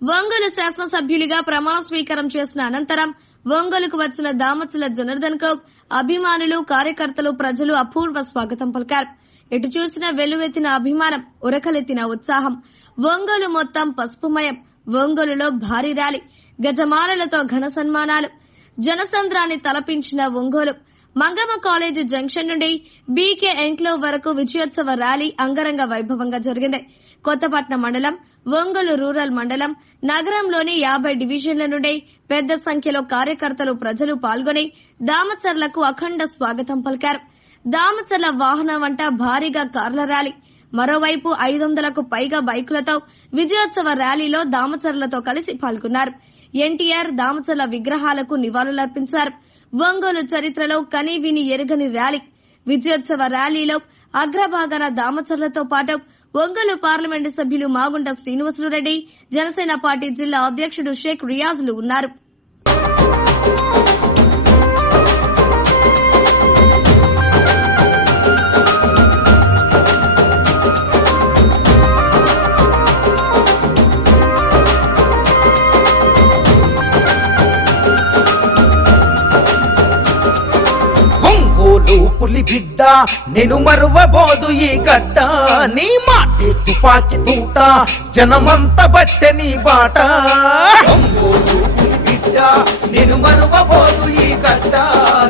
ఒంగోలు శాసనసభ్యులుగా ప్రమాణ స్వీకారం చేసిన అనంతరం ఒంగోలుకు వచ్చిన దామచల జనార్దన్ కౌర్ అభిమానులు, కార్యకర్తలు, ప్రజలు అపూర్వ స్వాగతం పలికారు. ఎటు చూసినా వెల్లువెత్తిన అభిమానం, ఉరకలెత్తిన ఉత్సాహం. ఒంగోలు మొత్తం పసుపుమయం. ఒంగోలులో భారీ ర్యాలీ, గజమాలలతో ఘన సన్మానాలు. జనసంద్రాన్ని తలపించిన ఒంగోలు మంగమ్మ కాలేజీ జంక్షన్ నుండి బీకే ఎన్క్లోవ్ వరకు విజయోత్సవ ర్యాలీ అంగరంగ వైభవంగా జరిగింది. కొత్తపట్నం మండలం, ఒంగోలు రూరల్ మండలం, నగరంలోని 50 డివిజన్ల నుండి పెద్ద సంఖ్యలో కార్యకర్తలు, ప్రజలు పాల్గొని దామచర్లకు అఖండ స్వాగతం పలికారు. దామచర్ల వాహనం వంట భారీగా కార్ల ర్యాలీ, మరోవైపు 500కు పైగా బైకులతో విజయోత్సవ ర్యాలీలో దామచర్లతో కలిసి పాల్గొన్నారు. ఎన్టీఆర్, దామచర్ల విగ్రహాలకు నివాళులర్పించారు. ఒంగోలు చరిత్రలో కనీవిని ఎరుగని ర్యాలీ. విజయోత్సవ ర్యాలీలో అగ్రభాగాన దామచర్లతో పాటు ఒంగోలు పార్లమెంటు సభ్యులు మాగుంట శ్రీనివాసులురెడ్డి, జనసేన పార్టీ జిల్లా అధ్యక్షుడు షేక్ రియాజులు ఉన్నారు. పులి బిడ్డ నేను మరువబోదు ఈ గడ్డ, నీ మాటే తుపాకి తూట, జనమంత బట్టె నీ బాట. పులి బిడ్డ నేను మరువబోదు ఈ గడ్డ,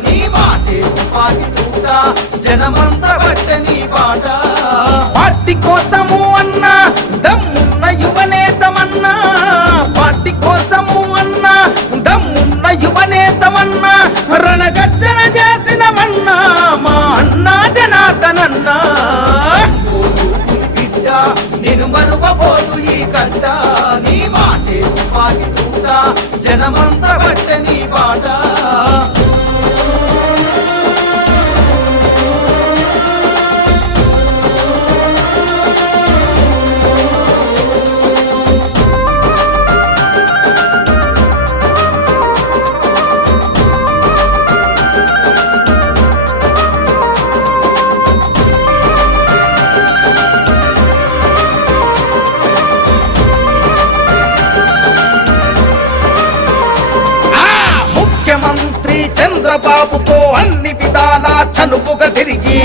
నీ మాటే తుపాకి తూట, జనమంత బట్టె నీ బాట. పార్టీ కోసము అన్నా దమ్మున్న యువనేతమన్నా, పార్టీ కోసము అన్నా దమ్మున్న యువనేతమన్నా, రణగర్జన చేసినవన్నా మా అన్నా జనార్దనన్నా. బిడ్డ నేను మరువబోదు ఈ గడ్డ, నీ మాటే తుపాకి తూట, జనమంత బట్టె నీ బాట. చంద్రబాబుతో అన్ని విధాలా చనువుగా తిరిగి,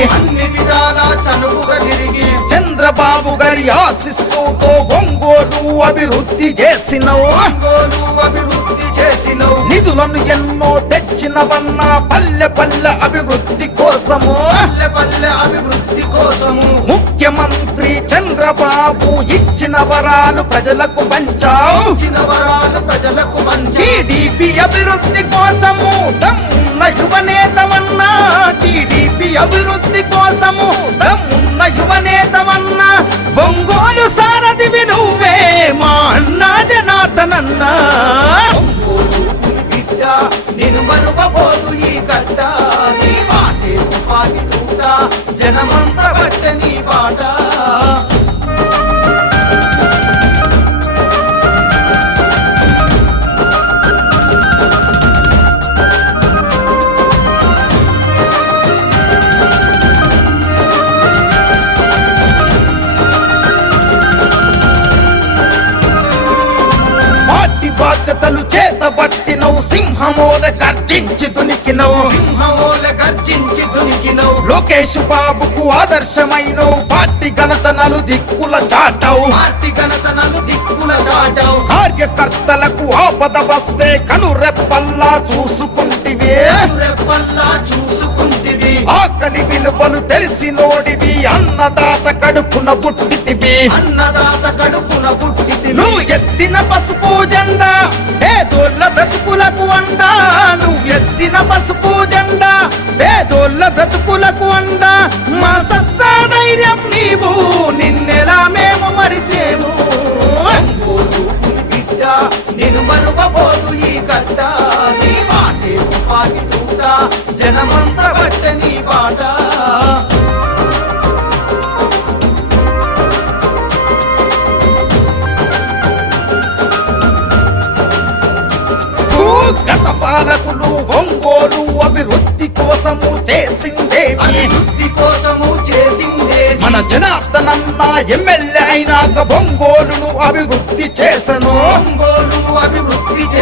చంద్రబాబు గారి ఆశీస్సుతో ఒంగోలు అభివృద్ధి చేసినవు, నిధులను ఎన్నో తెచ్చినవన్నా పల్లె పల్లె అభివృద్ధి కోసము, ముఖ్యమంత్రి చంద్రబాబు ఇచ్చిన వరాలు ప్రజలకు పంచావు, టీడీపీ అభివృద్ధి కోసము దమ్మున్న యువనేతమన్నా, టీడీపీ అభివృద్ధి కోసము దమ్మున్న యువనేతమన్నా, ఒంగోలు సారథివి నువ్వే మా అన్నా జనార్దనన్నా. బిడ్డ నేను మరువబోదు ఈ గడ్డ, నీ మాటే తుపాకి తూట, జనమంత బట్టె నీ బాట. బాధ్యతలు చేతబట్టినవు, సింహమోల గర్జించి దునికినవు, లోకేష్ బాబుకు ఆదర్శమైనవు, పార్టీ ఘనతనలు దిక్కుల చాటవు, కార్యకర్తలకు ఆపద వస్తే కనురెప్పల్లా చూసుకుంటివి, ఆకలి విలువలు తెలిసినోడివి, అన్నదాత కడుపున పుట్టితివి, నువ్వు ఎత్తిన పసుపు జెండా పేదోళ్ళ బ్రతుకులకు అండా, నువ్వు ఎత్తిన పసుపు జెండా పేదోళ్ళ బ్రతుకులకు అండా, మా సత్తా ధైర్యం నీవు, నిన్నెలా మేము మరిసేము. బిడ్డ నేను మరువబోదు ఈ గడ్డ, నీ మాటే తుపాకి తూట, జనమంత బట్టె నీ బాట. గత పాలకులు ఒంగోలు అభివృద్ధి కోసము చేసిందే, మన జనార్దనన్న ఎమ్మెల్యే అయినాక ఒంగోలును అభివృద్ధి చేసను.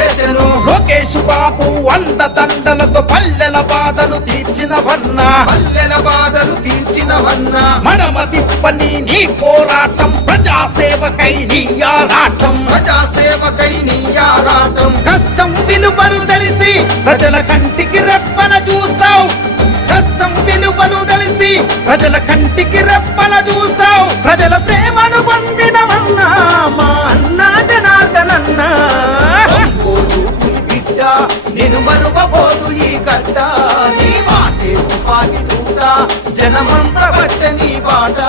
చేసెను. లోకేష్ బాబు అండదండలతో పల్లెల బాధలు తీర్చినవన్నా, పల్లెల బాధలు తీర్చినవన్నా. మడమ తిప్పని నీ పోరాటం, ప్రజాసేవకై నీ ఆరాటం, ప్రజాసేవకై నీ ఆరాటం. కష్టం విలువలు తెలిసి ప్రజల కంటికి రెప్పల చూసావు, కష్టం విలువలు తెలిసి ప్రజల కంటికి రెప్పల చూసావు. ప్రజల సేవను పొందినవన్నా మా అన్న జనార్దనన్న. బిడ్డ నేను మరువబోదు ఈ గడ్డ, నీ మాటే తుపాకి తూట, జనమంతా బట్ట నీ బాట.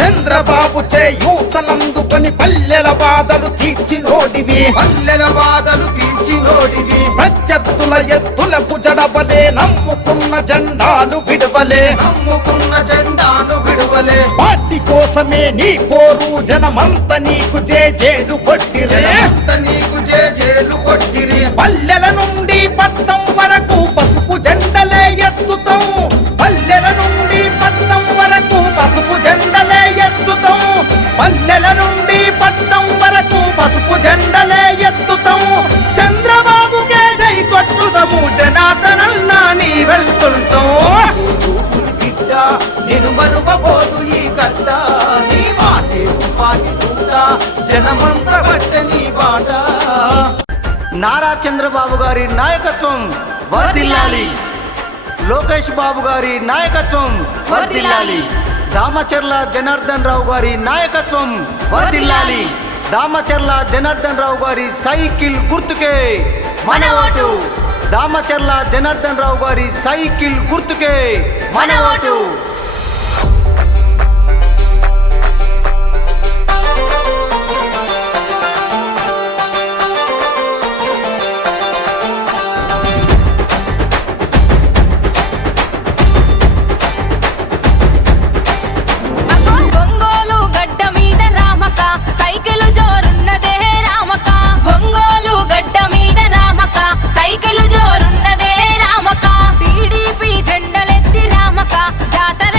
చంద్రబాబు చేయూతనందుకొని పల్లెల బాధలు తీర్చినోడివి, పల్లెల బాధలు తీర్చినోడివి. ప్రత్యర్థుల ఎత్తులకు జడవలే, నమ్ముకున్న జెండాను విడవలే, నమ్ముకున్న జెండాను విడవలే. పార్టీ కోసమే నీ పోరు, జనమంత నీకు జేజేలు కొట్టిరే, నీకు జేజేలు కొట్టిరే. పల్లెల నుండి పట్నం వరకు పసుపు జెండలే ఎత్తుతాం, పల్లెల నుండి పట్నం వరకు పసుపు జెండలే ఎత్తుతాం, పల్లెల నుండి పట్నం వరకు పసుపు జెండలే ఎత్తుతాం. చంద్రబాబుకే జై కొట్టుదము, జనార్దనన్న నీ వెళ్తుంటాం. బిడ్డ నేను మరువబోదు ఈ గడ్డ, నీ మాటే తుపాకి తూట, జనమంతా బట్ట నీ బాట. నారా చంద్రబాబు గారి నాయకత్వం వర్ధిల్లాలి, లోకేష్ బాబు గారి నాయకత్వం వర్ధిల్లాలి, దామచర్ల జనార్దన్ రావు గారి నాయకత్వం వర్ధిల్లాలి. దామచర్ల జనార్దన్ రావు గారి సైకిల్ గుర్తుకే మన ఓటు, దామచర్ల జనార్దన్ రావు గారి సైకిల్ గుర్తుకే మన ఓటు. సైకిల్ జోరున్నదే రామక, టీడీపీ జెండలెత్తి రామక, జాతర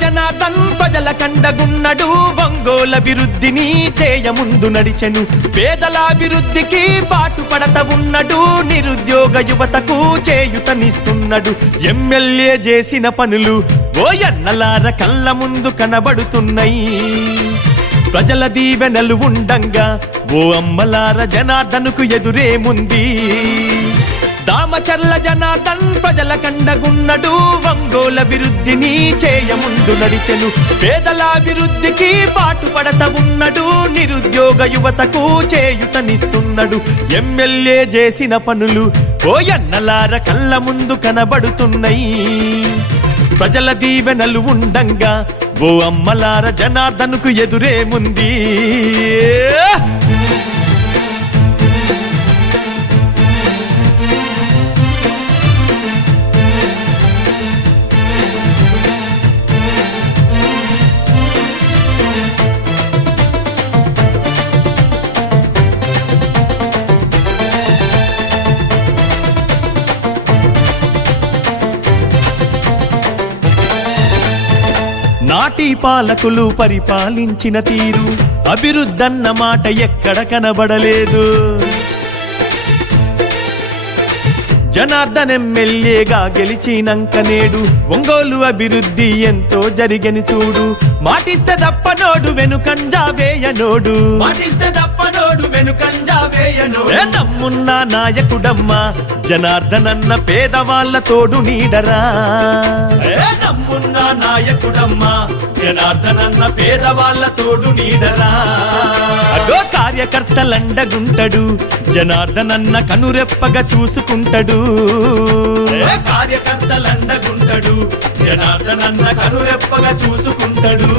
జనార్దన్ ప్రజల కండగున్నడు ఒంగోలు అభివృద్ధిని చేయముందు నడిచెను పేదల అభివృద్ధికి పాటుపడత ఉన్నడు నిరుద్యోగ యువతకు చేయుతనిస్తున్నాడు ఎమ్మెల్యే చేసిన పనులు ఓయన్నలార కళ్ళ ముందు కనబడుతున్నాయి ప్రజల దీవెనలు ఉండంగా ఓ అమ్మలార జనార్దనుకు ఎదురేముంది దామచర్ల జనార్దన్ ప్రజల కండగున్నడు ఒంగోలు అభివృద్ధిని చేయముందు నడిచెను పేదల అభివృద్ధికి పాటుపడత ఉన్నడు నిరుద్యోగ యువతకు చేయుతనిస్తున్నాడు ఎమ్మెల్యే చేసిన పనులు ఓయన్నలార కళ్ళ ముందు కనబడుతున్నాయి ప్రజల దీవెనలు ఉండంగా ఓ అమ్మలార జనార్దనుకు ఎదురేముంది నాటి పాలకులు పరిపాలించిన తీరు అభివృద్ధన్న మాట ఎక్కడ కనబడలేదు జనార్దన్ ఎమ్మెల్యేగా గెలిచినంక నేడు ఒంగోలు అభివృద్ధి ఎంతో జరిగని చూడు మాటిస్తే తప్పనోడు వెనుకంజా వేయనోడు నమ్మున్న నాయకుడమ్మా జనార్దనన్న పేదవాళ్ళ తోడు నీడరా నమ్మున్న నాయకుడమ్మా జనార్దనన్న పేదవాళ్ళ తోడు నీడరా అగో కార్యకర్తలండగుంటడు జనార్దనన్న కనురెప్పగా చూసుకుంటాడు కార్యకర్తలండగుంటడు జనార్దనన్న కనురెప్పగా చూసుకుంటాడు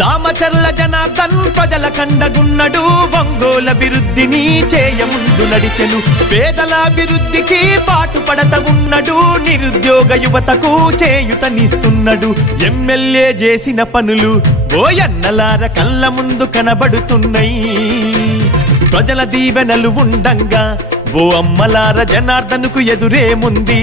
దామచర్ల జనార్దన్ ప్రజల కండగున్నడు ఒంగోలు అభివృద్ధిని చేయముందు నడిచెను పేదల అభివృద్ధికి పాటుపడత ఉన్నడు నిరుద్యోగ యువతకు చేయుతనిస్తున్నాడు ఎమ్మెల్యే చేసిన పనులు ఓయన్నలార కళ్ళ ముందు కనబడుతున్నాయి ప్రజల దీవెనలు ఉండంగా ఓ అమ్మలార జనార్దనుకు ఎదురేముంది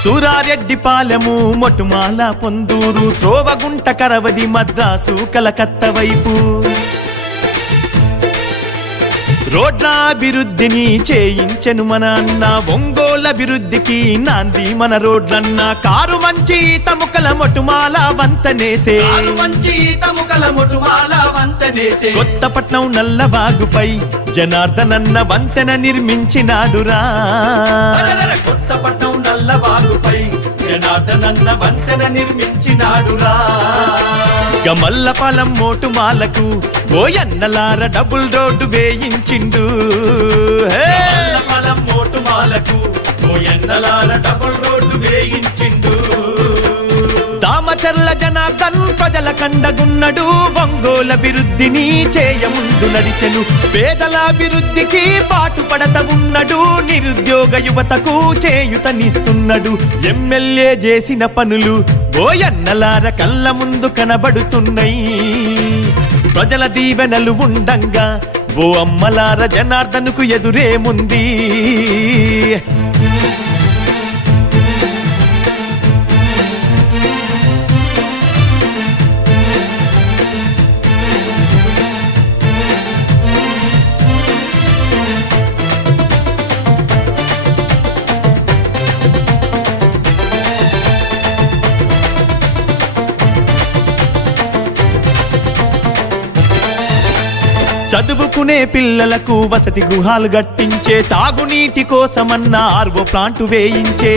సూరారెడ్డిపాలెము మొటుమాల పొందూరు త్రోవగుంట కరవది మద్రాసు కలకత్త వైపు రోడ్ల అభివృద్ధిని చేయించెను మన అన్న ఒంగోలు అభివృద్ధికి నాంది మన రోడ్లన్న కారు మంచి తముకల మొటుమాల వంతనేసే కొత్తపట్నం నల్లబాగుపై జనార్దనన్న వంతెన నిర్మించినాడురా కొత్తపట్నం నల్లబాగుపై జనార్దనన్న వంతెన నిర్మించినాడురా గమల్లపాలెం మోటుమాలకు ఓయన్నలార డబుల్ రోడ్డు వేయించిండు గమల్లపాలెం మోటుమాలకు ఓయన్నలార డబుల్ రోడ్డు వేయించిండు దామచర్ల జనార్దన్ ప్రజల కండగున్నడు ఒంగోలు అభివృద్ధిని చేయముందు నడిచెను పేదల అభివృద్ధికి పాటుపడత ఉన్నడు నిరుద్యోగ యువతకు చేయుతనిస్తున్నాడు ఎమ్మెల్యే చేసిన పనులు ఓయన్నలార కళ్ళ ముందు కనబడుతున్నాయి ప్రజల దీవెనలు ఉండంగా ఓ అమ్మలార జనార్దనుకు ఎదురేముంది చదువుకునే పిల్లలకు వసతి గృహాలు కట్టించే తాగునీటి కోసమన్న ఆర్వో ప్లాంటు వేయించే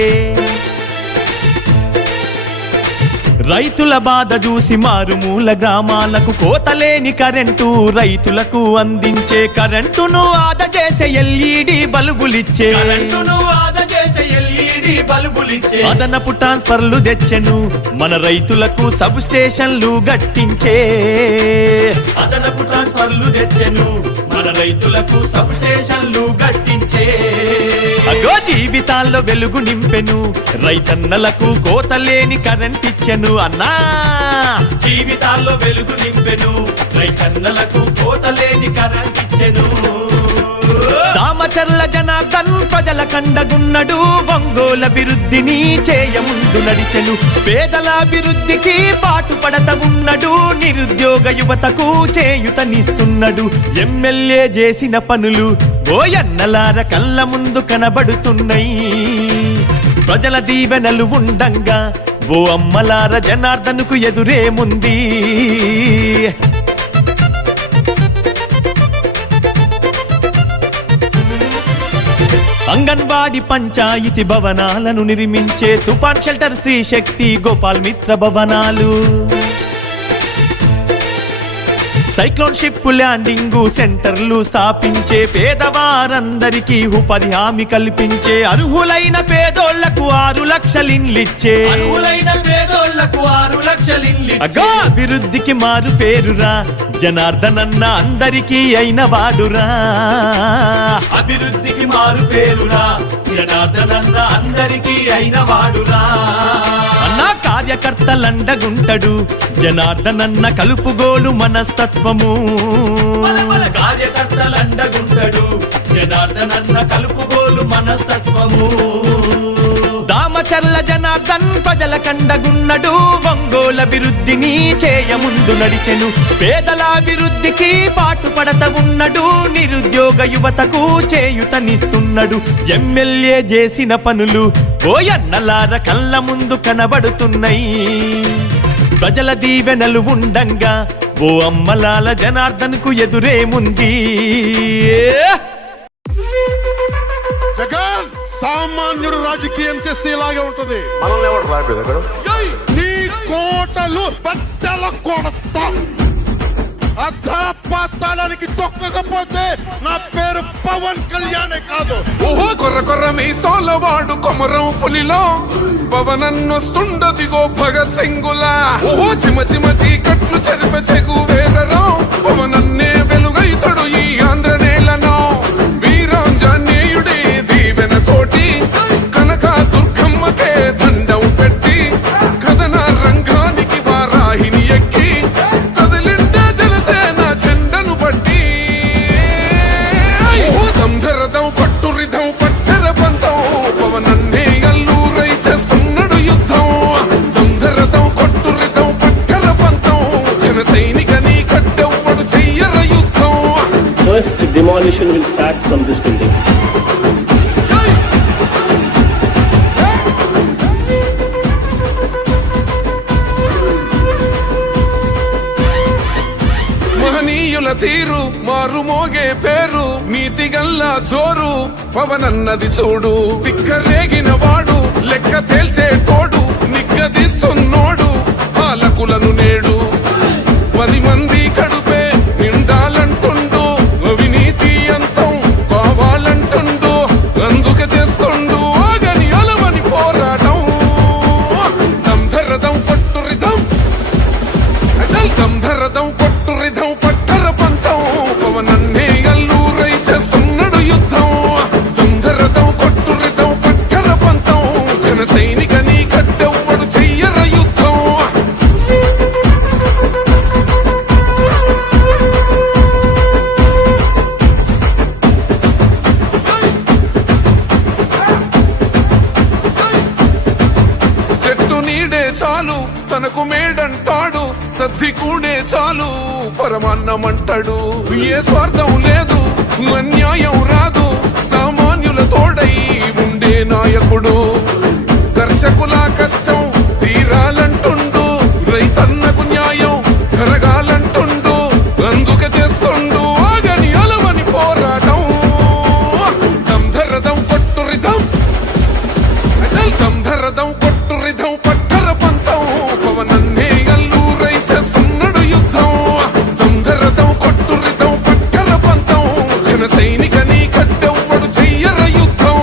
రైతుల బాధ చూసి మారుమూల గ్రామాలకు కోతలేని కరెంటు రైతులకు అందించే కరెంటును ఆదా చేసే ఎల్ఈడి బల్బులిచ్చే అదనపు ట్రాన్స్ఫర్లు తెచ్చెను మన రైతులకు సబ్ స్టేషన్లు గట్టించే అదనపు ట్రాన్స్ఫర్లు తెచ్చెను మన రైతులకు సబ్ స్టేషన్లు గట్టించే అగో జీవితాల్లో వెలుగు నింపెను రైతన్నలకు కోతలేని కరెంట్ ఇచ్చెను అన్నా జీవితాల్లో వెలుగు నింపెను రైతన్నలకు కోతలేని కరెంట్ ఇచ్చెను దామచర్ల కండగున్నడు ఒంగోల అభివృద్ధిని చేయముందు నడిచెను పేదల అభివృద్ధికి పాటుపడత ఉన్నడు నిరుద్యోగ యువతకు చేయుతనిస్తున్నాడు ఎమ్మెల్యే చేసిన పనులు ఓయన్నలార కళ్ళ ముందు కనబడుతున్నాయి ప్రజల దీవెనలు ఉండంగా ఓ అమ్మలార జనార్దనుకు ఎదురేముంది అంగన్వాడి పంచాయతీ భవనాలను నిర్మించే తుఫాన్ షెల్టర్ శ్రీ శక్తి గోపాల్ మిత్ర భవనాలు సైక్లోన్ షిప్ ల్యాండింగ్ సెంటర్లు స్థాపించే పేదవారందరికీ ఉపాధి హామీ కల్పించే అర్హులైన పేదోళ్లకు 6 లక్షలు ఇన్లిచ్చే అభివృద్ధికి మారు పేరురా జనార్దనన్న అందరికీ అయిన వాడురా అభివృద్ధికి మారు పేరురా జనార్దనన్న అందరికీ అయిన వాడురా అన్న కార్యకర్తలండగుంటడు జనార్దనన్న కలుపుగోలు మనస్తత్వము కార్యకర్తలండగుంటడు జనార్దనన్న కలుపుగోలు మనస్తత్వము దామచర్ల జనార్దన్ ప్రజల కండగున్నడు ఒంగోల అభివృద్ధిని చేయముందు నడిచెను పేదల అభివృద్ధికి పాటుపడత ఉన్నడు నిరుద్యోగ యువతకు చేయుతనిస్తున్నాడు ఎమ్మెల్యే చేసిన పనులు ఓయన్నలార కళ్ళ ముందు కనబడుతున్నాయి ప్రజల దీవెనలు ఉండంగా ఓ అమ్మలాల జనార్దన్కు ఎదురేముంది జగన్ సామాన్యుడు రాజకీయం చేస్తే ఇలాగే ఉంటది నీ కోటలు బద్దల కొడతా అధాపాతాళానికి తొక్కకపోతే నా పేరు పవన్ కళ్యాణే కాదు. ఓహో కొర్ర మీసాల వాడు కొమరం పులిలో పవనన్నొస్తుండదిగో భగత్ సింగులా. ఓహో చిమ చీకట్లు చెరిపే చెగు వేదరం పవనన్నే వెలుగైతడు ఈ ఆంధ్ర నేలను. వీరాంజనేయుడి దీవెన తోటి కనక దుర్గమ్మకే దండం పెట్టి కథన రంగానికి వారాహిని ఎక్కి కదిలిండే జనసేన చెండను బట్టి. దంధరదం పట్టురిధం పట్టర పంతం పవనన్నే అల్లూరై చేస్తున్నాడు యుద్ధం. దంధరదం కొట్టురిధం పట్టర పంతం జన సైనికని కట్టెవ్వడు చెయ్యర యుద్ధం. First demolition will start from this building. మహనీయుల తీరు మారుమోగే పేరు నీతిగల్లా జోరు పవనన్నది చూడు. తిక్కరేగిన వాడు లెక్క తేల్చే తోడు నిగ్గదిస్తున్నోడు పాలకులను నేడు. 10 మంది కడుపే నిండాలంటుండు అవినీతి అంతం కావాలంటుండు. అందుకే చేస్తుండు ఆగని అలవని పోరాటం. దంధరదం కొట్టురిధం అచల్ దంధరదం కొట్టురిధం పట్టర పంతం పవనన్నే అల్లూరై చేస్తున్నాడు యుద్ధం. దంధరదం కొట్టురిధం పట్టర పంతం జన సైనికని కట్టెవ్వడు చెయ్యర యుద్ధం. చెట్టు నీడే చాలు తనకు మేడంటాడు సద్ది కూడే చాలు పరమాన్నమంటాడు. ఏ స్వార్థం లేదు అన్యాయం రాదు సామాన్యుల తోడై ఉండే నాయకుడు. కర్షకుల కష్టం తీరాలంటుండు రైతన్నకు న్యాయం జరగాలంటుండు. అందుకే చేస్తుండు ఆగని అలవని పోరాటం. దంధరదం కొట్టురిధం అచల్ దంధరదం కొట్టురిధం పట్టర పంతం పవనన్నే అల్లూరై చేస్తున్నాడు యుద్ధం. దంధరదం కొట్టురిధం పట్టర పంతం జన సైనికని కట్టెవ్వడు చెయ్యర యుద్ధం.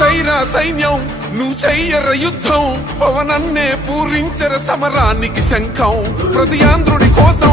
సైరా సైన్యం నువ్వు చెయ్యర యుద్ధం పవనన్నే పూరించర సమరానికి శంఖం. ప్రతి ఆంధ్రుడి కోసం